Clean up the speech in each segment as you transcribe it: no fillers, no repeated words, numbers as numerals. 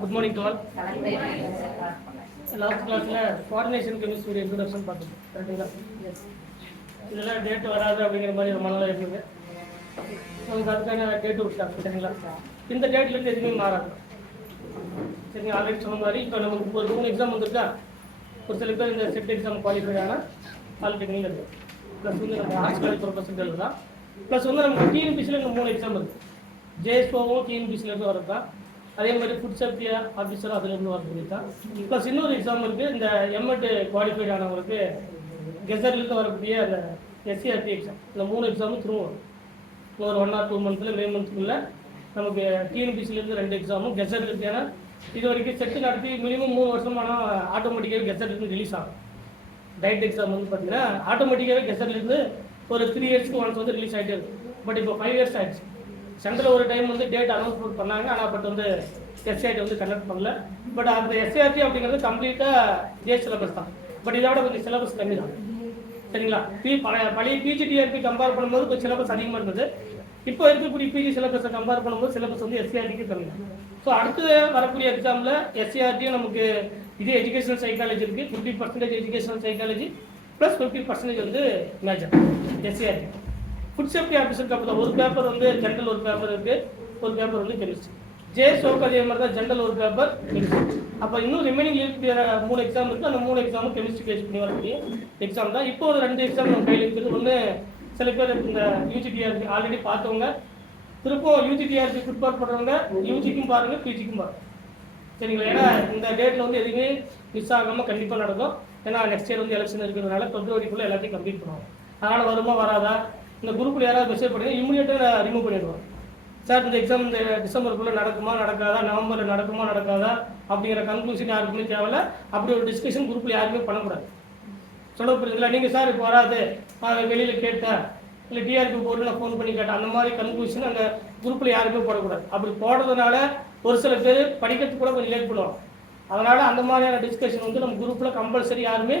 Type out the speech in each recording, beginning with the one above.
Good morning to all. Last கிளாஸில் coordination chemistry introduction பார்த்தோம், கரெக்டுங்களா? இதெல்லாம் டேட் வராது அப்படிங்கிற மாதிரி ரொம்ப நாளாக இருக்குது. நமக்கு அதுக்கான டேட்டு விட்டாங்க, சரிங்களா? இந்த டேட்லேருந்து எதுவுமே மாறாது, சரிங்க. ஆல்ரெடி சொன்ன மாதிரி இப்போ நமக்கு ஒரு 3 எக்ஸாம் வந்துருக்கா. ஒரு சில பேர் இந்த செட் எக்ஸாம் குவாலிஃபை ஆனால் பாலிடெக்னிக் இருக்குது, ப்ளஸ் வந்து நம்ம ஆர்ட்ஸ் காலேஜ் ப்ரொஃபஸர் எழுதலாம். ப்ளஸ் வந்து நமக்கு டிஎன்பிசியில் இந்த 3 எக்ஸாம் இருக்குது. ஜேஎஸ்ஓவும் டிஎன்பிசிலேருந்து வரது தான். அதே மாதிரி ஃபுட் சேஃப்டி ஆஃபீஸரும் அதுலேருந்து வரக்கூடிய தான். ப்ளஸ் இன்னொரு எக்ஸாம் இருக்குது, இந்த எம்எட் குவாலிஃபைட் ஆனவங்களுக்கு கெசட்லேருந்து வரக்கூடிய அந்த எஸ்சிஆர்டி எக்ஸாம். இந்த 3 எக்ஸாமும் திரும்ப வரும். ஒரு 1 or 2 மந்த்தில் மே மந்த்துக்குள்ளே நமக்கு டிஎன்பிசிலேருந்து 2 எக்ஸாமும் கெசட்லேருந்து. ஏன்னா இது வரைக்கும் செட்டு நடத்தி மினிமம் 3 வருஷம் ஆனால் ஆட்டோமேட்டிக்காகவே கெசட்லேருந்து ரிலீஸ் ஆகும். டைரக்ட் எக்ஸாம் வந்து பார்த்தீங்கன்னா ஆட்டோமேட்டிக்காகவே கெசட்லேருந்து ஒரு 3 இயர்ஸ்க்கு ஒன்ஸ் வந்து ரிலீஸ் ஆகிட்டே இருக்கும். பட் இப்போ 5 இயர்ஸ் ஆகிடுச்சு. சென்ட்ரல் ஒரு டைம் வந்து டேட் அனௌன்ஸ்மெண்ட் பண்ணாங்க, ஆனால் பட் வந்து எஸ்சிஆர்டி வந்து கண்டக்ட் பண்ணல. பட் அந்த எஸ்சிஆர்டி அப்படிங்கிறது கம்ப்ளீட்டாக ஜேஎஸ் சிலபஸ் தான். பட் இதை விட கொஞ்சம் சிலபஸ் கம்மி தான், சரிங்களா? பழைய பிஜிடிஆர்பி கம்பேர் பண்ணும்போது கொஞ்சம் சிலபஸ் அதிகமாக இருந்தது. இப்போ இருக்கக்கூடிய பிஜி சிலபஸை கம்பேர் பண்ணும்போது சிலபஸ் வந்து எஸ்சிஆர்டிக்கு கம்மி தான். ஸோ அடுத்து வரக்கூடிய எக்ஸாமில் எஸ்சிஆர்டியும் நமக்கு இதே எஜுகேஷனல் சைக்காலஜி இருக்குது. 50% எஜுகேஷனல் சைக்காலஜி ப்ளஸ் 50% வந்து மேஜர் எஸ்சிஆர்டி. ஃபுட் சேஃப்டி ஆஃபீஸருக்கு அப்போ ஒரு பேப்பர் வந்து ஜென்ரல், ஒரு பேப்பர் இருக்குது, ஒரு பேப்பர் வந்து கெமிஸ்ட்ரி. ஜேஎஸ்ஓக்கு அதே மாதிரி தான், ஜென்ரல் ஒரு பேப்பர், கெமிஸ்ட்ரி. அப்போ இன்னும் ரிமைனிங் இருக்கக்கூடிய 3 எக்ஸாம் இருக்குது. அந்த 3 எக்ஸாமும் கெமிஸ்ட்ரி பேஸ் பண்ணி வரக்கூடிய எக்ஸாம் தான். இப்போ ஒரு 2 எக்ஸாம் நம்ம கையில் இருக்குது. ஒன்று சில பேர் இந்த யூஜிடிஆர்பி ஆல்ரெடி பார்த்தவங்க, திருப்பம் யூஜிடிஆர்பி ப்ரிப்பேர் பண்ணுறவங்க யூஜிக்கும் பாருங்கள், பிஜிக்கும் பாருங்கள், சரிங்களா? ஏன்னா இந்த டேட்டில் வந்து எதுவுமே மிஸ் ஆகாமல் கண்டிப்பாக நடக்கும். ஏன்னா நெக்ஸ்ட் இயர் வந்து எலெக்ஷன் இருக்கிறதுனால பிப்ரவரிக்குள்ளே எல்லாத்தையும் கம்ப்ளீட் பண்ணுவாங்க. அதனால் வருமா வராதா, இந்த குரூப்பில் யாராவது மெசேஜ் பண்ணி இமீடியட்டாக ரிமூவ் பண்ணிடுவோம். சார் இந்த எக்ஸாம் இந்த டிசம்பருக்குள்ளே நடக்குமா நடக்காதா, நவம்பரில் நடக்குமா நடக்காதா அப்படிங்கிற கன்க்ளூஷன் யாருக்குமே தேவையில்ல. அப்படி ஒரு டிஸ்கஷன் குரூப்பில் யாருமே பண்ணக்கூடாது. சொல்ல புரியுதுங்களா? நீங்கள் சார் இப்போ வராது, வெளியில் கேட்டேன், இல்லை டிஆர்பி போர்டு நான் ஃபோன் பண்ணி கேட்டேன், அந்த மாதிரி கன்க்ளூஷன் அந்த குரூப்பில் யாருமே போடக்கூடாது. அப்படி போடுறதுனால ஒரு சில பேர் படிக்கிறதுக்கு கூட கொஞ்சம் லேட் பண்ணுவாங்க. அதனால் அந்த மாதிரியான டிஸ்கஷன் வந்து நம்ம குரூப்பில் கம்பல்சரி யாருமே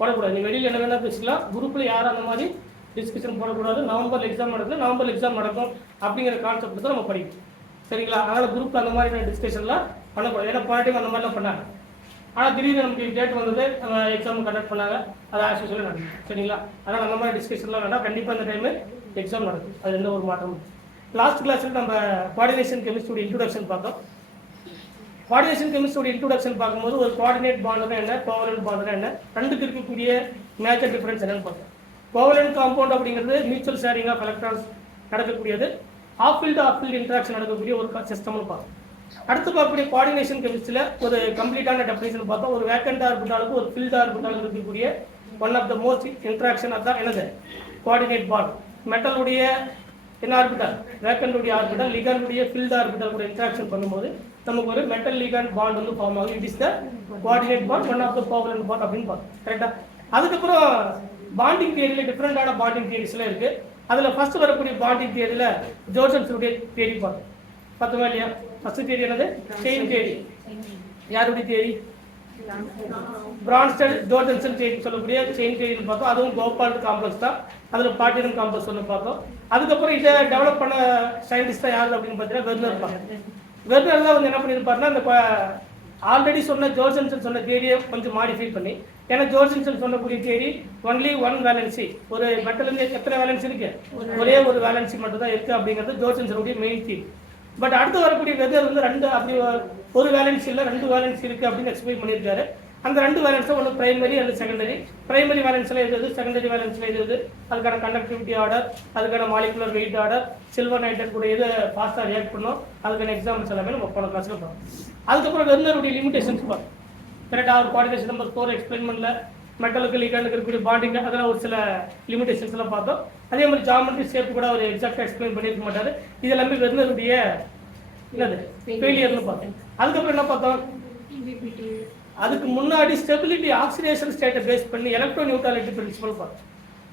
போடக்கூடாது. நீ வெளியில் என்ன வேணால் பேசிக்கலாம், குரூப்பில் யாரும் அந்த மாதிரி டிஸ்கஷன் போடக்கூடாது. நவம்பர் எக்ஸாம் நடக்குது, நவம்பர் எக்ஸாம் நடக்கும் அப்படிங்கிற கான்செப்ட் தான் நம்ம படிக்கணும், சரிங்களா? அதனால் குரூப்பில் அந்த மாதிரியான டிஸ்கஷன்லாம் பண்ணக்கூடாது. ஏன்னா போன டைம் அந்த மாதிரிலாம் பண்ணாங்க. ஆனால் திடீர்னு நமக்கு டேட் வந்தது, எக்ஸாம் கண்டக்ட் பண்ணாங்க, அது ஆக்சுவலாக நடக்கும், சரிங்களா? அதனால் அந்த மாதிரி டிஸ்கஷன்லாம் வேண்டாம். கண்டிப்பாக அந்த டைமு எக்ஸாம் நடக்கும், அது எந்த ஒரு மாற்றமும். லாஸ்ட் கிளாஸில் நம்ம கோஆர்டினேஷன் கெமிஸ்ட்ரியோட இன்ட்ரோடக்ஷன் பார்த்தோம். கோஆர்டினேஷன் கெமிஸ்ட்ரியோட இன்ட்ரோடக்ஷன் பார்க்கும்போது ஒரு கோஆர்டினேட் பாண்டுனா என்ன, கோவலன்ட் பாண்டுனா என்ன, ரெண்டுக்கு இருக்கக்கூடிய மேஜர் டிஃபரன்ஸ் என்னன்னு பார்த்தோம். கோவலன்ட் காம்பவுண்ட் அப்படிங்கிறது மியூச்சுவல் ஷேரிங் ஆஃப் எலக்ட்ரான்ஸ் நடக்கக்கூடியது, ஆஃப் ஃபீல்டு இன்ட்ராக்ஷன் நடக்கக்கூடிய ஒரு சிஸ்டம்னு பார்த்தோம். அடுத்து பார்க்கக்கூடிய கோஆர்டினேஷன் கெமிஸ்ட்ரியில் ஒரு கம்ப்ளீட்டான டெஃபினேஷன் பார்த்தோம். ஒரு வேக்கண்ட் ஆர்பிட்டாலுக்கு ஒரு ஃபீல்டு ஆர்பிட்டாலுக்கு இருக்கக்கூடிய one of the most interaction அதுதான் என்னது, கோஆர்டினேட் பாண்ட். மெட்டலுடைய என்ன ஆர்பிட்டால், வேக்கண்டுடைய ஆர்பிட்டால் லிகாண்டுடைய ஃபீல்டு ஆர்பிட்டால் கூட இன்ட்ராக்ஷன் பண்ணும்போது நமக்கு ஒரு மெட்டல் லிகாண்ட் பாண்ட் வந்து ஃபார்ம் ஆகும். It is the coordinate bond, one of the covalent bond அப்படின்னு பார்த்தோம், கரெக்டாக? அதுக்கப்புறம் பாண்டிங் தியரியில் டிஃப்ரெண்டான பாண்டிங் தியரிஸ்லாம் இருக்குது. அதில் ஃபர்ஸ்ட் வரக்கூடிய பாண்டிங் தியரியில் ஜோர்டன்ஸுடைய தியரி பார்த்தோமா இல்லையா? ஃபர்ஸ்ட் தியரி என்னது, செயின் தியரி. யாருடைய தியரி? பிரான்ஸ்டட் ஜோர்டன்சன் தியரி சொல்லக்கூடிய செயின் தியரின்னு பார்த்தோம். அதுவும் கோபால்ட் காம்ப்ளெக்ஸ் தான், அதில் பிளாட்டினம் காம்ப்ளெக்ஸ் ஒன்று பார்த்தோம். அதுக்கப்புறம் இதை டெவலப் பண்ண சயின்டிஸ்ட் தான் யார் அப்படின்னு பார்த்தீங்கன்னா வெர்னர் தான். வெர்னர் தான் வந்து என்ன பண்ணியிருப்பாருன்னா, அந்த ஆல்ரெடி சொன்ன ஜோர்டன்சன் சொன்ன தியரியை கொஞ்சம் மாடிஃபை பண்ணி, ஏன்னா ஜோர்டன்சன் சொன்னக்கூடிய தியரி ஒன்லி ஒன் வேலன்சி, ஒரு மெட்டல் எத்தனை வேலன்சி இருக்கு, ஒரே ஒரு வேலன்சி மட்டும் தான் இருக்குது அப்படிங்கிறது ஜோர்டன்சனுடைய மெயின் தியரி. பட் அடுத்து வரக்கூடிய வெதர் வந்து ரெண்டு, அப்படி ஒரு வேலன்சி இல்லை 2 வேலன்சி இருக்குது அப்படின்னு எக்ஸ்பிளைன் பண்ணியிருக்காரு. அந்த 2 வேலன்ஸும் ஒன்று பிரைமரி அல்லது செகண்டரி. பிரைமரி வேலன்ஸில் எது, செகண்டரி வேலன்ஸில் எது, அதுக்கான கண்டக்டிவிட்டி ஆர்டர், அதுக்கான molecular wait order, silver nitrate கூட எது ஃபாஸ்ட்டாக ரியாக்ட் பண்ணோம், அதுக்கான எக்ஸாம்பிள்ஸ் எல்லாமே நம்ம போன கிளாஸில் பார்த்தோம். அதுக்கப்புறம் வெர்னருடைய லிமிடேஷன்ஸ் பார்த்தோம், கரெக்டாக அவர் கோஆர்டினேஷன் நம்பர் 4 எக்ஸ்பிளைன் பண்ணல. மெட்டலுக்கு லிகாண்டுக்கு இருக்கக்கூடிய பாண்டிங் அதெல்லாம் ஒரு சில லிமிடேஷன்ஸ் எல்லாம் பார்த்தோம். அதே மாதிரி ஜாமெட்ரி ஷேப் கூட அவர் எக்ஸாக்டாக எக்ஸ்பிளைன் பண்ணியிருக்க மாட்டார். இது எல்லாமே வெர்னருடைய என்னது ஃபெயிலியர்னு பார்த்தோம். அதுக்கப்புறம் என்ன பார்த்தோம், அதுக்கு முன்னாடி ஸ்டெபிலிட்டி ஆக்சிடேஷன் ஸ்டேட்டை பேஸ் பண்ணி எலக்ட்ரோ நியூட்ரலிட்டி பிரின்சிபல் பார்த்தோம்.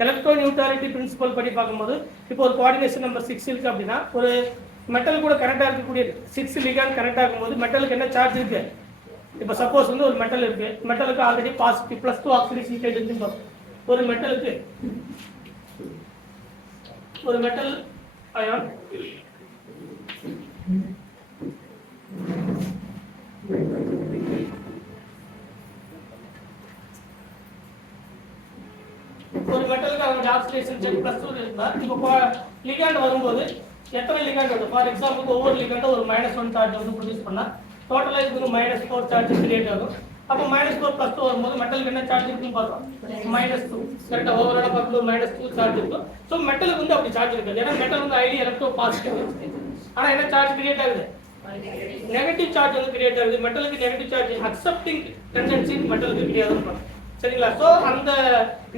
எலக்ட்ரோ நியூட்ரலிட்டி பிரின்சிபல் படி பார்க்கும்போது இப்போ ஒரு கோஆர்டினேஷன் நம்பர் 6 இருக்குது அப்படின்னா, ஒரு மெட்டல் கூட கனெக்டாக இருக்கக்கூடிய 6 லிகாண்ட் கனெக்ட் ஆகும்போது மெட்டலுக்கு என்ன சார்ஜ் இருக்குது. இப்போ சப்போஸ் வந்து ஒரு மெட்டல் இருக்குது, மெட்டலுக்கு ஆல்ரெடி பாசிட்டிவ் +2 ஆக்சிடேஷன் ஸ்டேட் இருக்குன்னு பார்த்தோம். ஒரு மெட்டலுக்கு ஒரு மெட்டல் அயான் ஆக்சிடேஷன் ஸ்டேட் +2 இருந்தா இப்போ லிகாண்ட் வரும்போது எத்தனை லிகாண்ட் வருது? ஃபார் எக்ஸாம்பிள் ஒவ்வொரு லிகாண்டும் ஒரு -1 சார்ஜ் வந்து ப்ரொடியூஸ் பண்ணா டோட்டலா இதுக்கு -4 சார்ஜ் கிரியேட் ஆகும். அப்போ -4 +2 வரும்போது மெட்டலுக்கு என்ன சார்ஜ் இருக்குன்னு பார்க்கலாம். -2 கரெக்டா ஓவராலா பார்க்கும்போது -2 சார்ஜ் இருக்கும். ஸோ மெட்டலுக்கு வந்து அப்படி சார்ஜ் இருக்காது. ஏன்னா மெட்டல் வந்து ஐடி எலக்ட்ரோ பாசிட்டிவ். ஆனா என்ன சார்ஜ் கிரியேட் ஆகுது? நெகட்டிவ் சார்ஜ் வந்து கிரியேட் ஆகுது. மெட்டலுக்கு நெகட்டிவ் சார்ஜ் அக்செப்டிங் டெண்டன்சி மெட்டலுக்கு கிடையாது. சரிங்களா? ஸோ அந்த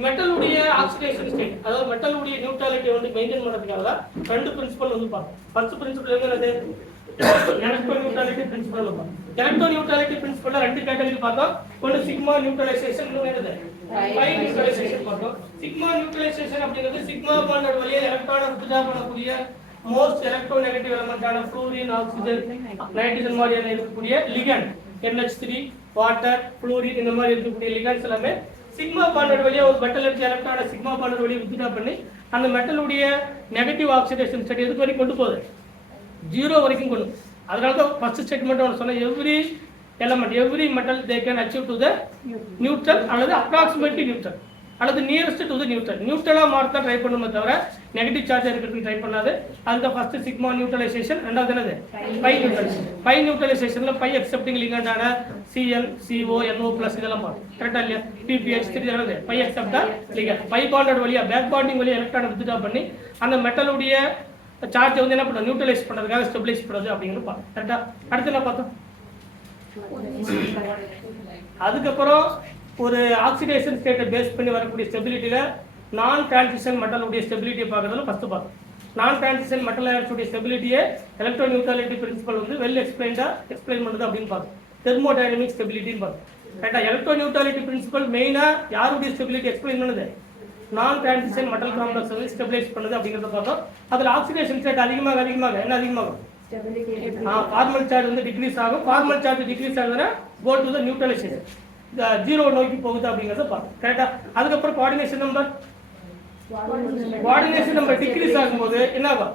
மெட்டலுடைய ஆக்சிடேஷன் ஸ்டேட், அதாவது மெட்டலுடைய நியூட்ரலிட்டி வந்து மெயின்டைன் பண்ணுறதுக்காக தான் 2 பிரின்சிபல் வந்து பார்ப்போம். ஃபர்ஸ்ட் பிரின்சிபல் என்னது? எலக்ட்ரோ நியூட்ரலிட்டி பிரின்சிபல் இருக்கும். எலக்ட்ரோ நியூட்ரலிட்டி பிரின்சிபல்ல 2 கேட்டகரி பார்த்தோம். ஒன்று சிக்மா நியூட்ரலைசேஷன், இன்னொன்று என்னது? பை நியூட்ரலைசேஷன் பார்த்தோம். சிக்மா நியூட்ரலைசேஷன் அப்படிங்கிறது சிக்மா பாண்ட் வழியா எலக்ட்ரானை வித்ட்ரா பண்ணக்கூடிய மோஸ்ட் எலக்ட்ரோ நெகட்டிவ் எலிமெண்டான ஃப்ளூரின், ஆக்சிஜன், நைட்ரஜன் மாதிரியான இருக்கக்கூடிய லிகண்ட் NH3, வாட்டர், ஃப்ளூரின் இந்த மாதிரி இருக்கக்கூடிய லிகண்ட்ஸ் எல்லாமே சிக்மா பாண்ட் வழியா ஒரு மெட்டல் எடுத்து எலக்ட்ரானை சிக்மா பாண்ட் வழியா வித்ட்ரா பண்ணி அந்த மெட்டலுடைய நெகட்டிவ் ஆக்சிடேஷன் ஸ்டேட் எதுக்கு வரைக்கும் கொண்டு போகுது? 0 வரைக்கும் கொண்டு. அதனால தான் ஃபர்ஸ்ட் ஸ்டேட்மெண்ட் சொன்ன every element every metal they can achieve to the neutral அல்லது அப்ராக்சிமேட்லி நியூட்ரல் அல்லது நியரஸ்ட் டு த நியூட்ரல். நியூட்ரலா மாற்ற ட்ரை பண்ணுமே தவிர நெகட்டிவ் சார்ஜ் இருக்கிறதுக்கு ட்ரை பண்ணாது. அதுதான் ஃபர்ஸ்ட் சிக்மா நியூட்ரலைசேஷன். ரெண்டாவது என்னது? Pi neutralisation. பை நியூட்ரலைசேஷன்ல பை அக்செப்டிங் லிகண்டான Cl, CO, NO+ இதெல்லாம் பாரு. கரெக்ட்டா இல்லையா? PPH3 என்னது? Pi acceptor ligand. Pi bonded வழியா பேக் பாண்டிங் வழியா எலக்ட்ரானை வித்ட்ரா பண்ணி அந்த மெட்டலுடைய சார்ஜ் வந்து என்ன பண்ணும்? நியூட்ரலைஸ் பண்றதுக்காக ஸ்டெபிலைஸ் பண்றது அப்படிங்கிறது பாரு. கரெக்ட்டா? அடுத்து என்ன பார்த்தோம்? அதுக்கப்புறம் ஒரு ஆக்சிடேஷன் ஸ்டேட்டை பேஸ் பண்ணி வரக்கூடிய ஸ்டெபிலிட்டியில நான் டிரான்சிஷன் மெட்டலுடைய ஸ்டெபிலிட்டியை பார்க்கறதுல ஃபர்ஸ்ட் பார்த்தோம். நான் டிரான்சிஷன் மெட்டல் ஆக்சுடைய ஸ்டெபிலிட்டியை எலக்ட்ரோ நியூட்ரலிட்டி பிரின்சிபல் வந்து வெல் எக்ஸ்பிளைன் பண்ணுது அப்படின்னு பார்த்தோம். தெர்மோடைனமிக் ஸ்டெபிலிட்டின்னு பார்த்தோம். கரெக்டா? எலக்ட்ரோ நியூட்ரலிட்டி பிரின்சிபல் மெயினா யாருடைய ஸ்டெபிலிட்டி எக்ஸ்பிளைன் பண்ணுது? நான் டிரான்சிஷன் மெட்டல் காம்ப்ளெக்ஸ் வந்து ஸ்டெபிலைஸ் பண்ணுது அப்படிங்கிறத பார்த்தோம். அதில் ஆக்சிடேஷன் ஸ்டேட் அதிகமாக என்ன அதிகமாகும்? ஃபார்மல் சார்ஜ் வந்து டிக்ரீஸ் ஆகும். ஃபார்மல் சார்ஜ் டிக்ரீஸ் ஆகுதுன்னா கோ டு த நியூட்ரலைசேஷன், 0 நோக்கி போகுது அப்படிங்கறத பார்த்தோம். கரெக்ட்டா? அதுக்கப்புறம் கோஆர்டினேஷன் நம்பர் டிக்ரீஸ் ஆகும்போது என்ன ஆகும்?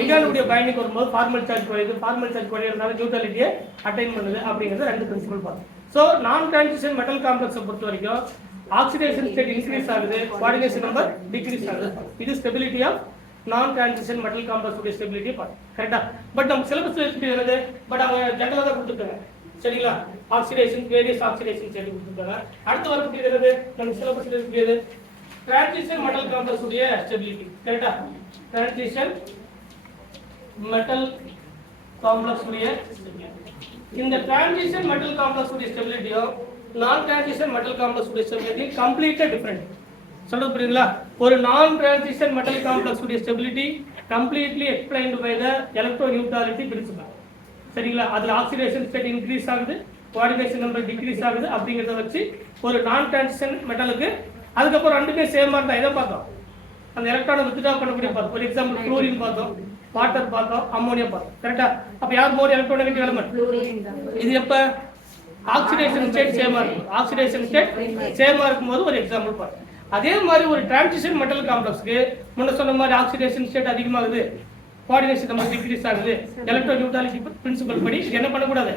லிகாண்டுடைய பைண்டிங் வரும்போது ஃபார்மல் சார்ஜ் குறையுது. ஃபார்மல் சார்ஜ் குறையறதுனால நியூட்ரலிட்டியை அட்டைன் பண்ணுது அப்படிங்கறது 2 பிரின்சிபல் பார்த்தோம். சோ நான் டிரான்சிஷன் மெட்டல் காம்ப்ளெக்ஸை பொறுத்த வரைக்கும் ஆக்சிடேஷன் ஸ்டேட் இன்க்ரீஸ் ஆகுது, கோஆர்டினேஷன் நம்பர் டிக்ரீஸ் ஆகுது. இது ஸ்டெபிலிட்டி ஆஃப் நான் டிரான்சிஷன் மெட்டல் காம்ப்ளெக்ஸ் உடைய ஸ்டெபிலிட்டி பார்த்தோம். கரெக்ட்டா? பட் நம்ம சிலபஸ்ல இருக்குது, பட் அவங்க ஜெனரலா தான் கொடுத்துருக்காங்க. சரிங்களா? ஆக்சிடேஷன் வேரியஸ் ஆக்சிடேஷன் ஸ்டேட் கொடுத்துருக்காங்க. அடுத்து வரக்கூடியது நம்ம சிலபஸ்ல இருக்குது டிரான்சிஷன் மெட்டல் காம்ப்ளெக்ஸ் உடைய ஸ்டெபிலிட்டி. கரெக்ட்டா? டிரான்சிஷன் மெட்டல் காம்ப்ளெக்ஸ் உடைய இந்த டிரான்சிஷன் மெட்டல் காம்ப்ளெக்ஸ் உடைய ஸ்டெபிலிட்டியும் நான் டிரான்சிஷன் மெட்டல் காம்ப்ளெக்ஸ் உடைய ஸ்டெபிலிட்டி கம்ப்ளீட்டா டிஃபரெண்ட். சொல்றது புரியுங்களா? ஒரு நான் டிரான்சிஷன் மெட்டல் காம்ப்ளெக்ஸ் உடைய stability completely explained by the electro neutrality principle. சரிங்களா? அதுல ஆக்சிடேஷன் ஸ்டேட் இன்க்ரீஸ் ஆகுது, கோஆர்டினேஷன் நம்பர் டிக்ரீஸ் ஆகுது அப்படிங்கறத வச்சு ஒரு நான் டிரான்சிஷன் மெட்டலுக்கு அதுக்கப்புறம் ரெண்டுமே சேமா இருந்தா இதை பார்த்தோம். அந்த எலக்ட்ரானை வித்ட்ரா பண்ணக்கூடிய பார்த்தோம். ஒரு எக்ஸாம்பிள் குளோரின் பார்த்தோம், வாட்டர் பார்த்தோம், அம்மோனியா பார்த்தோம். கரெக்ட்டா? அப்ப யார் மோர் எலக்ட்ரோ நெகட்டிவ் எலிமெண்ட்? இது எப்ப ஆக்சிடேஷன் ஸ்டேட் சேமா இருக்கும். ஆக்சிடேஷன் ஸ்டேட் சேமா இருக்கும்போது ஒரு எக்ஸாம்பிள் பார்த்தோம். அதே மாதிரி ஒரு டிரான்சிஷன் மெட்டல் காம்ப்ளெக்ஸ்க்கு முன்ன சொன்ன மாதிரி ஆக்சிடேஷன் ஸ்டேட் அதிகமாகுது, கோஆர்டினேஷன் நம்பர் டிக்ரீஸ் ஆகுது, எலக்ட்ரோ நியூட்ரலிட்டி பிரின்சிபல் படி என்ன பண்ணக்கூடாது?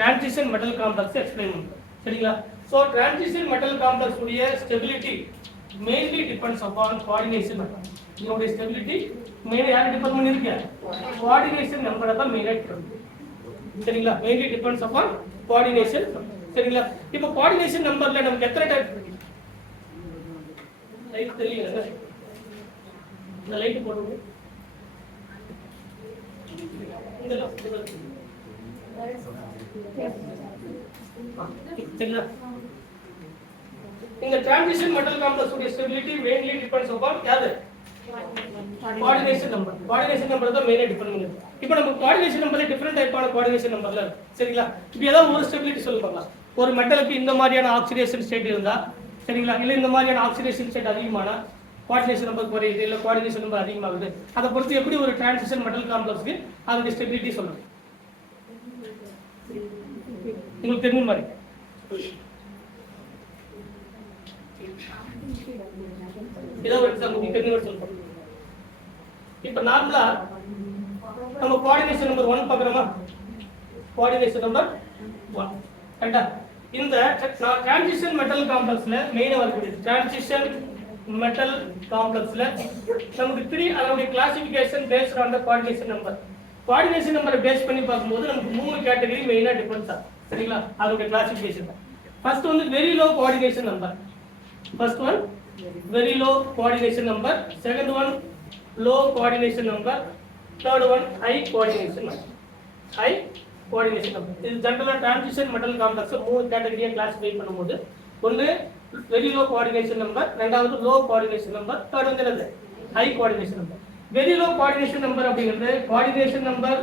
டிரான்சிஷன் மெட்டல் காம்ப்ளெக்ஸ் எக்ஸ்பிளைன் பண்ணுறோம். சரிங்களா? ஸோ டிரான்சிஷன் மெட்டல் காம்ப்ளெக்ஸ் உடைய stability mainly depends upon coordination number. இதனுடைய ஸ்டெபிலிட்டி மெயினாக யாரை டிபெண்ட் பண்ணிருக்கு? கோஆர்டினேஷன் நம்பரை தான் மெயினாக டிபெண்ட். சரிங்களா? Mainly depends upon coordination. சரிங்களா? இப்போ கோஆர்டினேஷன் நம்பர்ல நமக்கு எத்தனை டைப்? லைட் தெரியல, இந்த லைட் போடுங்க. இந்த டிரான்சிஷன் மெட்டல் காம்ப்ளெக்ஸ் உடைய ஸ்டெபிலிட்டி மெயின்லி டிபெண்ட்ஸ் அபான் யாரு? Coordination number. கோஆர்டினேஷன் நம்பர் தான் மெயினா டிபெண்ட் பண்ணுது. இப்போ நம்ம கோஆர்டினேஷன் நம்பர்ல டிஃபரெண்ட் டைப்பான கோஆர்டினேஷன் நம்பர்ல இருக்கு. சரிங்களா? இப்போ ஏதாவது ஒரு ஸ்டெபிலிட்டி சொல்லுவாங்க. ஒரு மெட்டலுக்கு இந்த மாதிரியான ஆக்சிடேஷன் ஸ்டேட் இருந்தா, சரிங்களா, இல்ல இந்த மாதிரியான ஆக்சிடேஷன் ஸ்டேட் அதிகமான கோஆர்டினேஷன் நம்பர் குறையுது, இல்ல கோஆர்டினேஷன் நம்பர் அதிகமாகுது, அதை பொறுத்து எப்படி ஒரு டிரான்சிஷன் மெட்டல் காம்ப்ளெக்ஸ்க்கு அதோட ஸ்டெபிலிட்டி சொல்லணும். உங்களுக்கு தெரிஞ்ச மாதிரி ஏதோ ஒரு எக்ஸாம்பிள் தெரிஞ்ச சொல்லுங்க. இப்ப நார்மலா நம்ம கோஆர்டினேஷன் நம்பர் 1 பார்க்கறோமா? கோஆர்டினேஷன் நம்பர் 1 கரெக்ட்டா? இந்த டிரான்சிஷன் மெட்டல் காம்ப்ளெக்ஸ்ல மெயினா வரக்கூடியது டிரான்சிஷன் மெட்டல் காம்ப்ளெக்ஸ்ல நமக்கு 3 அதோட classification based on the coordination number. Coordination நம்பரை பேஸ் பண்ணி பார்க்கும்போது நமக்கு 3 கேட்டகரி மெயினா டிஃபரன்ஸ் ஆகும். சரிங்களா? அதோட கிளாசிஃபிகேஷன். ஃபர்ஸ்ட் வந்து very low coordination number. First one very low coordination number, second one low coordination number, third one high coordination number. High coordination number இது ஜெனரலா டிரான்சிஷன் மெட்டல் காம்ப்ளெக்ஸ் 3 கேட்டகரியா கிளாசிஃபை பண்ணும்போது ஒன்னு very low coordination number, ரெண்டாவது low coordination number, third வந்து என்னது high coordination number. Very low coordination number அப்படிங்கிறது coordination number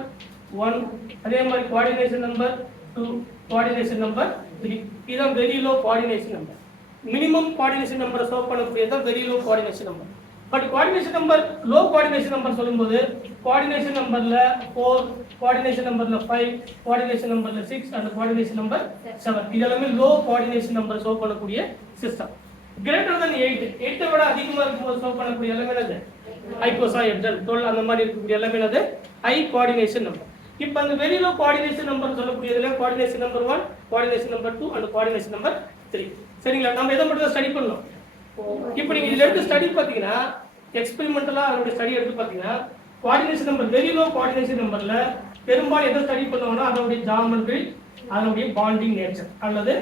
1, அதே மாதிரி கோஆர்டினேஷன் நம்பர் 2, கோஆர்டினேஷன் நம்பர் 3. இதுதான் very low coordination number. Minimum coordination நம்பரை சோல்வ் பண்ணக்கூடியது தான் very low coordination number. But coordination number low coordination number சொல்லும்போது கோஆர்டினேஷன் நம்பர்ல 4, coordination நம்பர்ல 5, கோஆர்டினேஷன் நம்பர்ல 6 and கோஆர்டினேஷன் நம்பர் 7 இதெல்லாமே லோ கோஆர்டினேஷன் நம்பர் சோல்வ் பண்ணக்கூடிய சிஸ்டம். கிரேட்டர் than 8, 8 விட அதிகமா இருக்கும்போது சோல்வ் பண்ணக்கூடிய எல்லாமே என்னது ஐகோசாஹெட்ரல் 12 அந்த மாதிரி இருக்கக்கூடிய எல்லாமே என்னது ஹை கோஆர்டினேஷன் நம்பர். இப்போ அந்த வெரி லோ கோஆர்டினேஷன் நம்பர் சொல்லக்கூடியதுல coordination number 1, coordination number 2 and coordination number 3. சரிங்களா? நம்ம எதை மட்டும் ஸ்டடி பண்ணோம். இப்போ நீங்க இதுல எடுத்து ஸ்டடி பாத்தீங்கன்னா எக்ஸ்பெரிமெண்டலா அதோட ஸ்டடி எடுத்து பாத்தீங்கன்னா coordination number very low coordination நம்பர்ல பெரும்பாலும் எதை ஸ்டடி பண்ணுவோம்னா அதோட ஜியோமெட்ரி, அதோட பாண்டிங் நேச்சர் அல்லது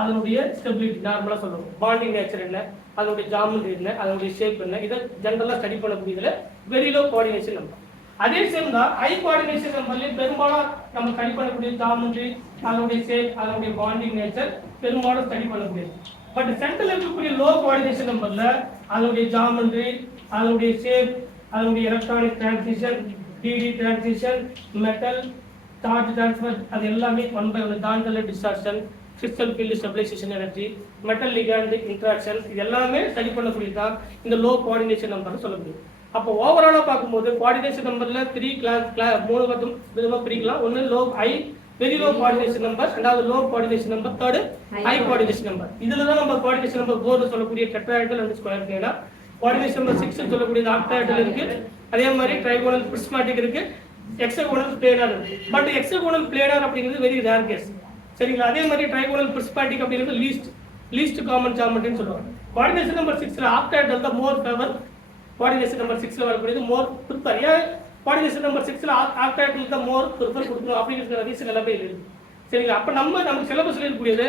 அதனுடைய ஸ்டெபிலிட்டி. நார்மலா சொல்லுவோம் பாண்டிங் நேச்சர் என்ன, அதோட ஜியோமெட்ரி என்ன, அதோட ஷேப் என்ன, இதை ஜெனரலா ஸ்டடி பண்ணக்கூடியதுல வெரி லோ கோஆர்டினேஷன் நம்பர். அதே சேம் தான் ஹை கோஆர்டினேஷன் நம்பர்லயும் பெரும்பாலும் நம்ம ஸ்டடி பண்ணக்கூடிய ஜியோமெட்ரி, அதோட ஷேப், அதோட பாண்டிங் நேச்சர் பெரும்பாலும் ஸ்டடி பண்ணக்கூடியது. பட் சென்டர்ல இருக்கக்கூடிய லோ கோஆர்டினேஷன் நம்பர்ல அதோட ஜியோமெட்ரி, அதோட ஷேப், அதோட electronic transition, d d transition, metal charge transfer அது எல்லாமே 1 by 1 Jahn Teller distortion, crystal field stabilisation energy, metal ligand interaction இது எல்லாமே ஸ்டடி பண்ணக்கூடியது தான் இந்த லோ கோஆர்டினேஷன் நம்பர் சொல்லப்படுது. அப்போ ஓவராலா பார்க்கும்போது கோஆர்டினேஷன் நம்பர்ல 3 3 விதமா பிரிக்கலாம். ஒன்னு low high very low coordination number, ரெண்டாவது low coordination number, third high coordination number. இதுல தான் நம்ம கோஆர்டினேஷன் நம்பர் 4 சொல்லக்கூடிய டெட்ராஹெட்ரல் அண்ட் ஸ்கொயர் இருக்குன்னா கோஆர்டினேஷன் நம்பர் 6 சொல்லக்கூடிய ஆக்டாஹெட்ரல் இருக்கு. அதே மாதிரி ட்ரைகோனல் பிரிஸ்மாட்டிக் இருக்கு, ஹெக்ஸாகோனல் பிளேனார் இருக்கு. பட் ஹெக்ஸாகோனல் பிளேனார் அப்படிங்கிறது வெரி ரேர் கேஸ். சரிங்களா? அதே மாதிரி ட்ரைகோனல் பிரிஸ்மாட்டிக் அப்படிங்கிறது லீஸ்ட் காமன் ஜியோமெட்ரின்னு சொல்லுவாங்க. கோஆர்டினேஷன் நம்பர் 6ல ஆக்டாஹெட்ரல் தான் மோர் ஃபேவர். கோஆர்டினேஷன் நம்பர் 6ல வரக்கூடியது மோர் ப்ரிஃபர். ஏன் கோஆர்டினேஷன் நம்பர் 6ல ஆக்டாஹெட்ரல் தான் மோர் ப்ரிஃபர் கொடுக்கணும் அப்படிங்கிற ரீசன் எல்லாமே இருக்கு. சரிங்களா? அப்ப நமக்கு சிலபஸ்ல இருக்கக்கூடியது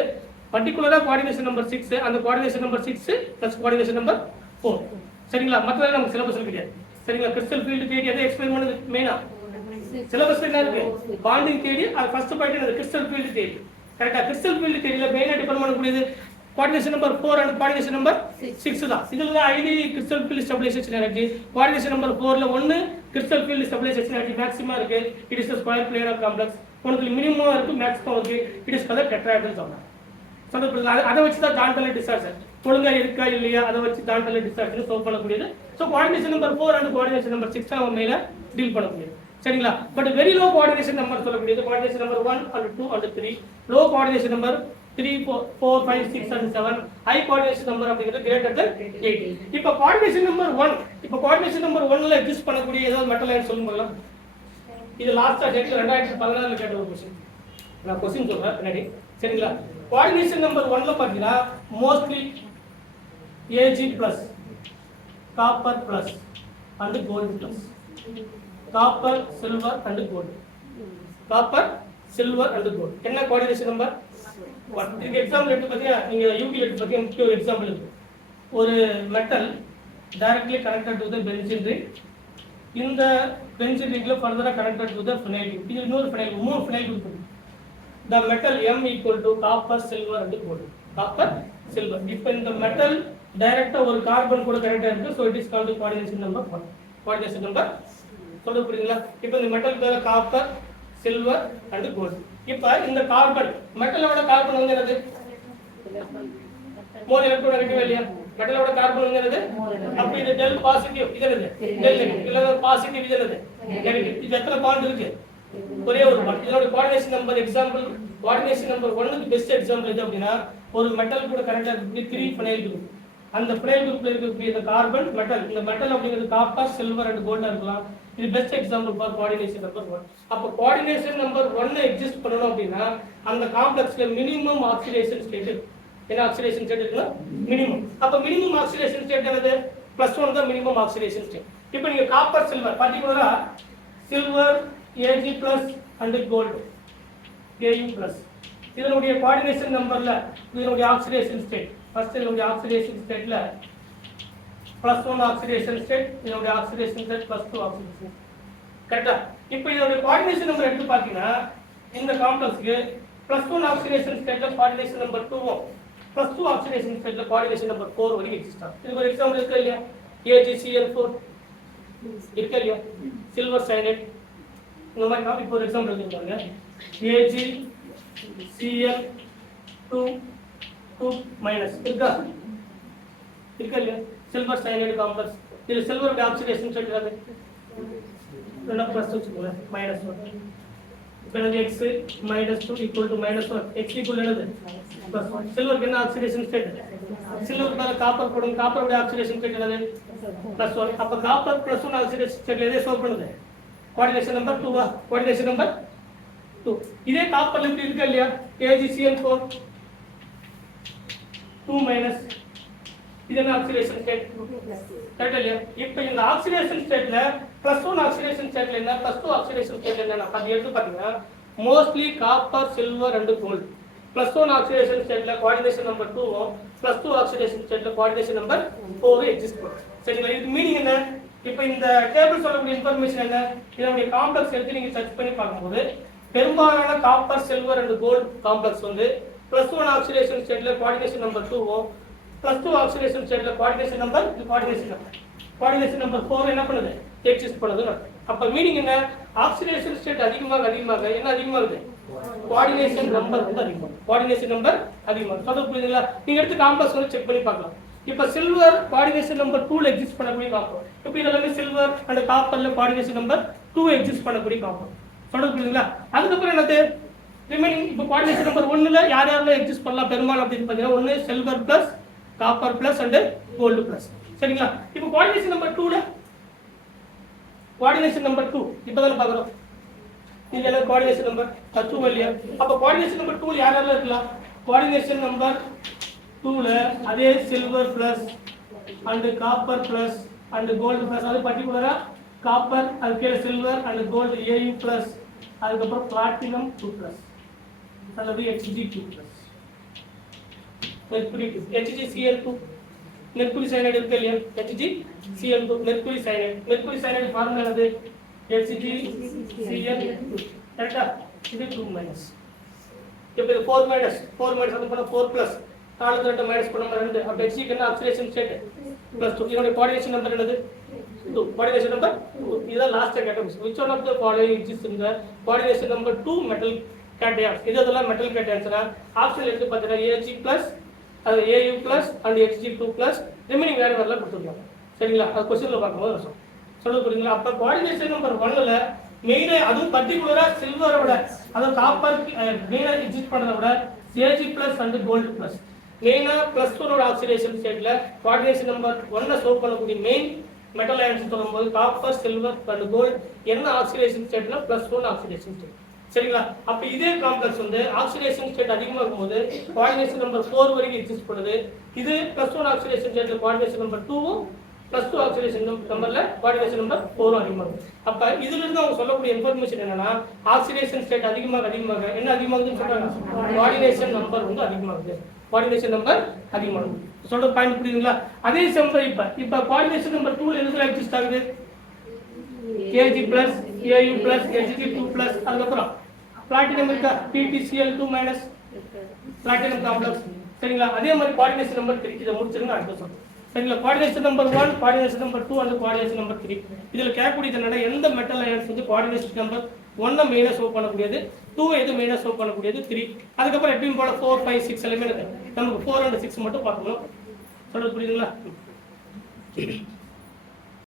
பர்டிகுலரா கோஆர்டினேஷன் நம்பர் 6, அந்த coordination number 6 plus coordination number 4. சரிங்களா? மற்றதெல்லாம் நமக்கு சிலபஸ்ல கிடையாது. சரிங்களா? கிறிஸ்டல் ஃபீல்ட் தேடி அதை எக்ஸ்பிளைன் பண்ணது மெயினா சிலபஸ்ல என்ன இருக்கு பாண்டிங் தேடி. அது ஃபர்ஸ்ட் பாயிண்ட் என்னது கிறிஸ்டல் ஃபீல்ட் தேடி. கரெக்ட்டா? கிறிஸ்டல் ஃபீல்ட் தேடில மெயினா டிபெண்ட் பண்ணக்கூடியது coordination number 4 and coordination number 6 தான். இதுல தான் ஐடி crystal field stabilisation energy. Coordination number 4ல ஒன்னு crystal field stabilisation energy maxima இருக்கு. It is a square planar complex. ஒன்னு மினிமம் இருக்கு, மேக்ஸிமம் இருக்கு. இட் இஸ் கால்ட் டெட்ராஹெட்ரல் சொல்றாங்க. அதை வச்சு தான் டான்டல் டிஸ்டார்ஷன் ஒழுங்கா இருக்கா இல்லையா அதை வச்சு டான்டல் டிஸ்டார்ஷன் சால்வ் பண்ணக்கூடியது. So coordination number 4 and coordination number 6 நம்ம மேல டீல் பண்ணக்கூடியது. சரிங்களா? But very low coordination number சொல்லக்கூடியது coordination number 1 and 2 and 3, low coordination number 3, 4, 5, 6 and 7, high coordination number அப்படிங்கிறது கிரேட்டர் than 8. இப்போ கோஆர்டினேஷன் நம்பர் 1, இப்போ கோஆர்டினேஷன் நம்பர் 1ல எக்ஸிஸ்ட் பண்ணக்கூடிய ஏதாவது மெட்டல் லைன் சொல்லுங்களா? இது லாஸ்டா டேட்ல 2014ல கேட்ட ஒரு क्वेश्चन. நான் क्वेश्चन சொல்றேன் பின்னாடி. சரிங்களா? கோஆர்டினேஷன் நம்பர் 1ல பாத்தீங்கன்னா mostly Ag plus, copper plus and gold plus. Copper, silver and gold. Copper, silver and gold. என்ன கோஆர்டினேஷன் நம்பர்? இதுக்கு எக்ஸாம்பிள் எடுத்து பார்த்தீங்கன்னா நீங்க யூபி எடுத்து பார்த்தீங்கன்னா முக்கிய எக்ஸாம்பிள் இருக்கு. ஒரு metal directly connected to the benzene ring. இந்த பென்சின் ரிங்ல ஃபர்தரா connected to the phenyl group. இது இன்னொரு ஃபினைல், மூணு ஃபினைல் குரூப் இருக்கு. The metal M equal to copper, silver and gold. Copper, silver. இப்போ இந்த மெட்டல் டைரக்டா ஒரு கார்பன் கூட கனெக்ட் இருக்கு. So it is called coordination number 1. Coordination number சொல்ல புரியுங்களா? இப்போ இந்த மெட்டல் பேர் காப்பர், சில்வர் அண்ட் கோல்ட். இப்போ இந்த கார்பன் மெட்டலோட கார்பன் வந்து என்னது? மோர் எலக்ட்ரான் நெகட்டிவ் இல்லையா? மெட்டலோட கார்பன் வந்து என்னது? அப்ப இது டெல் பாசிட்டிவ், இது என்னது? Del negative. இல்ல பாசிட்டிவ், இது என்னது? நெகட்டிவ். இது எத்தனை பாண்ட் இருக்கு? ஒரே ஒரு பாண்ட். இதோட coordination number example coordination number 1க்கு பெஸ்ட் எக்ஸாம்பிள் எது அப்படினா ஒரு மெட்டல் கூட கனெக்ட் ஆகக்கூடிய 3 ஃபைனைல் குரூப். அந்த ஃபைனைல் குரூப்ல இருக்கக்கூடிய இந்த கார்பன் மெட்டல், இந்த மெட்டல் அப்படிங்கிறது காப்பர், சில்வர் அண்ட் கோல்டா இருக்கலாம். இது best example for coordination number 1. அப்ப கோஆர்டினேஷன் நம்பர் 1 எக்ஸிஸ்ட் பண்ணனும் அப்படினா அந்த காம்ப்ளெக்ஸ்ல மினிமம் ஆக்சிடேஷன் ஸ்டேட் என்ன ஆக்சிடேஷன் ஸ்டேட் இருக்குன்னா மினிமம். அப்ப மினிமம் ஆக்சிடேஷன் ஸ்டேட் என்னது? +1 தான் மினிமம் ஆக்சிடேஷன் ஸ்டேட். இப்போ நீங்க காப்பர் சில்வர் பர்టిక్యులரா silver Ag+ and gold Au+. இதனுடைய கோஆர்டினேஷன் நம்பர்ல இதனுடைய ஆக்சிடேஷன் ஸ்டேட் ஃபர்ஸ்ட் இதனுடைய ஆக்சிடேஷன் ஸ்டேட்ல +1 ஆக்சிடேஷன் ஸ்டேட், இதனுடைய ஆக்சிடேஷன் ஸ்டேட் +2 ஆக்சிடேஷன். கரெக்ட்டா? இப்போ இதனுடைய கோஆர்டினேஷன் நம்பர் எடுத்து பாத்தீங்கன்னா இந்த காம்ப்ளெக்ஸ்க்கு +1 ஆக்சிடேஷன் ஸ்டேட்ல கோஆர்டினேஷன் நம்பர் 2 +2 ஆக்சிடேஷன் ஸ்டேட்ல கோஆர்டினேஷன் நம்பர் 4 வரைக்கும் எக்ஸிஸ்ட் ஆகும். இதுக்கு ஒரு எக்ஸாம்பிள் இருக்கு இல்லையா? AgCl4 இருக்கு இல்லையா? சில்வர் சயனைட் இந்த மாதிரி காப்பி. இப்போ ஒரு எக்ஸாம்பிள் இருக்கு பாருங்க. AgCl2 இருக்கா? இருக்கு இல்லையா? Silver cyanide complex. இது சில்வரோட ஆக்சிடேஷன் ஸ்டேட் என்னது? ரெண்டா ப்ளஸ் வச்சுக்கோங்க -1. இப்போ என்னது x -2 = -1. x = என்னது? +1. சில்வருக்கு என்ன ஆக்சிடேஷன் ஸ்டேட்? சில்வர் மேல காப்பர் போடும். காப்பரோட ஆக்சிடேஷன் ஸ்டேட் என்னது? +1. அப்ப காப்பர் +1 ஆக்சிடேஷன் ஸ்டேட் எதை சோல்வ் பண்ணுது? Coordination number 2 coordination number 2. இதே காப்பர்ல இப்படி இருக்கு இல்லையா? AgCl4 2- இது என்ன ஆக்சிடேஷன் ஸ்டேட்? கரெக்ட் இல்லையா? இப்போ இந்த ஆக்சிடேஷன் ஸ்டேட்ல +1 ஆக்சிடேஷன் ஸ்டேட்ல என்ன +2 ஆக்சிடேஷன் ஸ்டேட்ல என்ன அது எடுத்து பாத்தீங்கன்னா mostly copper silver and gold. +1 oxidation ஸ்டேட்ல கோஆர்டினேஷன் நம்பர் 2 +2 ஆக்சிடேஷன் ஸ்டேட்ல கோஆர்டினேஷன் நம்பர் 4 எக்ஸிஸ்ட் பண்ணும். சரிங்களா? இது மீனிங் என்ன? இப்போ இந்த டேபிள் சொல்லக்கூடிய இன்ஃபர்மேஷன் என்ன? இதனுடைய காம்ப்ளெக்ஸ் எடுத்து நீங்க சர்ச் பண்ணி பார்க்கும்போது பெரும்பாலான copper silver and gold complex வந்து +1 ஆக்சிடேஷன் ஸ்டேட்ல கோஆர்டினேஷன் நம்பர் 2 +2 ஆக்சிடேஷன் ஸ்டேட்ல கோஆர்டினேஷன் நம்பர் 4 என்ன பண்ணுது? எக்ஸிஸ்ட் பண்ணுது. அப்ப மீனிங் என்ன? ஆக்சிடேஷன் ஸ்டேட் அதிகமாக என்ன அதிகமாகுது? கோஆர்டினேஷன் நம்பர் வந்து அதிகமாகும். கோஆர்டினேஷன் நம்பர் அதிகமாகும். சொல்றது புரியுதுங்களா? நீங்க எடுத்து காம்ப்ளெக்ஸ் வந்து செக் பண்ணி பார்க்கலாம். இப்ப சில்வர் கோஆர்டினேஷன் நம்பர் 2ல எக்ஸிஸ்ட் பண்ணக்கூடிய காம்பவுண்ட். இப்போ இதெல்லாம் சில்வர் அண்ட் காப்பர்ல கோஆர்டினேஷன் நம்பர் 2 எக்ஸிஸ்ட் பண்ணக்கூடிய காம்பவுண்ட். சொல்றது புரியுதுங்களா? அதுக்கப்புறம் என்னது? ரிமைனிங் இப்போ கோஆர்டினேஷன் நம்பர் 1ல யார் யாரெல்லாம் எக்ஸிஸ்ட் பண்ணலாம் பெரும்பாலும் அப்படின்னு பார்த்தீங்கன்னா 1 சில்வர் + காப்பர் + அண்ட் கோல்டு +. சரிங்களா? இப்போ கோஆர்டினேஷன் நம்பர் 2ல கோஆர்டினேஷன் நம்பர் 2 இப்போதான் பார்க்குறோம். இது எல்லாம் கோஆர்டினேஷன் நம்பர் 2 இல்லையா? அப்போ கோஆர்டினேஷன் நம்பர் 2ல யார் யாரெல்லாம் இருக்கலாம்? கோஆர்டினேஷன் நம்பர் 2ல அதே silver + and copper + and gold +, அது பர்టిక్యులரா காப்பர், அதுக்கு சில்வர் அண்ட் கோல்டு Au+, அதுக்கப்புறம் பிளாட்டினம் 2+, அல்லது Hg2+, mercury HgCl2 mercury cyanide இருக்கு இல்லையா? HgCl2 மெர்க்குரி சயனைடு ஃபார்முலா என்னது? HgCl2. கரெக்ட்டா? இது 2-. இப்போ இது 4- அது பண்ண 4+, 4 2 மைனஸ் பண்ண 2. அப்ப Hg க்கு என்ன ஆக்சிடேஷன் ஸ்டேட்? +2. இதோட கோஆர்டினேஷன் நம்பர் என்னது? 2. Coordination number 2. இதுதான் last category. which one of the following exists in the coordination number 2 metal cations? இதெல்லாம் மெட்டல் கேட்டன்ஸ்னா ஆப்ஷன் எடுத்து பார்த்தீங்கன்னா Ag+ அது Au+ and Hg2+, ரிமைனிங் வேற வேறல கொடுத்துருக்காங்க. சரிங்களா? அது क्वेश्चनல பார்க்கும்போது சொல்றது புரியுதுங்களா? அப்ப கோஆர்டினேஷன் நம்பர் 1ல மெயினா அதுவும் பர்టిక్యులரா சில்வரோட அதாவது காப்பர் மெயினா எக்ஸிஸ்ட் பண்றத விட Ag+ and gold+. மெயினா +1 ஓட ஆக்சிடேஷன் ஸ்டேட்ல கோஆர்டினேஷன் நம்பர் 1ல சோல்வ் பண்ணக்கூடிய மெயின் மெட்டல் அயன்ஸ் சொல்லும்போது காப்பர் சில்வர் அண்ட் கோல்ட் என்ன ஆக்சிடேஷன் ஸ்டேட்ல +1 ஆக்சிடேஷன் ஸ்டேட். சரிங்களா? அப்ப இதே காம்ப்ளெக்ஸ் வந்து ஆக்சிடேஷன் ஸ்டேட் அதிகமா இருக்கும்போது கோஆர்டினேஷன் நம்பர் 4 வரைக்கும் எக்ஸிஸ்ட் பண்ணுது. இது +1 ஆக்சிடேஷன் ஸ்டேட்ல கோஆர்டினேஷன் நம்பர் 2 +2 ஆக்சிடேஷன் நம்பர்ல கோஆர்டினேஷன் நம்பர் 4 அதிகமாகும். அப்ப இதுல இருந்து அவங்க சொல்லக்கூடிய இன்ஃபர்மேஷன் என்னன்னா ஆக்சிடேஷன் ஸ்டேட் அதிகமாக என்ன அதிகமாகுதுன்னு சொல்றாங்க? கோஆர்டினேஷன் நம்பர் வந்து அதிகமாகுது. கோஆர்டினேஷன் நம்பர் அதிகமாகும். சொல்ற பாயிண்ட் புரியுதுங்களா? அதே சம்பவம் இப்ப கோஆர்டினேஷன் நம்பர் 2ல எதுல எக்ஸிஸ்ட் ஆகுது? Kg+, Au+, Hg2+, அதுக்கப்புறம் பிளாட்டினம் இருக்கா? PtCl2- platinum complex. சரிங்களா? அதே மாதிரி கோஆர்டினேஷன் நம்பர் 3 இத முடிச்சிருங்க அடுத்து சொல்றேன். சரிங்களா? Coordination number 1, coordination number 2 and coordination number 3. இதுல கேட்கக்கூடியது என்னன்னா எந்த மெட்டல் அயன்ஸ் வந்து கோஆர்டினேஷன் நம்பர் 1 மெயினா சோல்வ் பண்ணக்கூடியது, 2 எது மெயினா சோல்வ் பண்ணக்கூடியது, 3. அதுக்கப்புறம் எப்பவும் போல 4 5 6 எல்லாமே நமக்கு 4 and 6 மட்டும் பார்க்கணும். சொல்றது புரியுதுங்களா?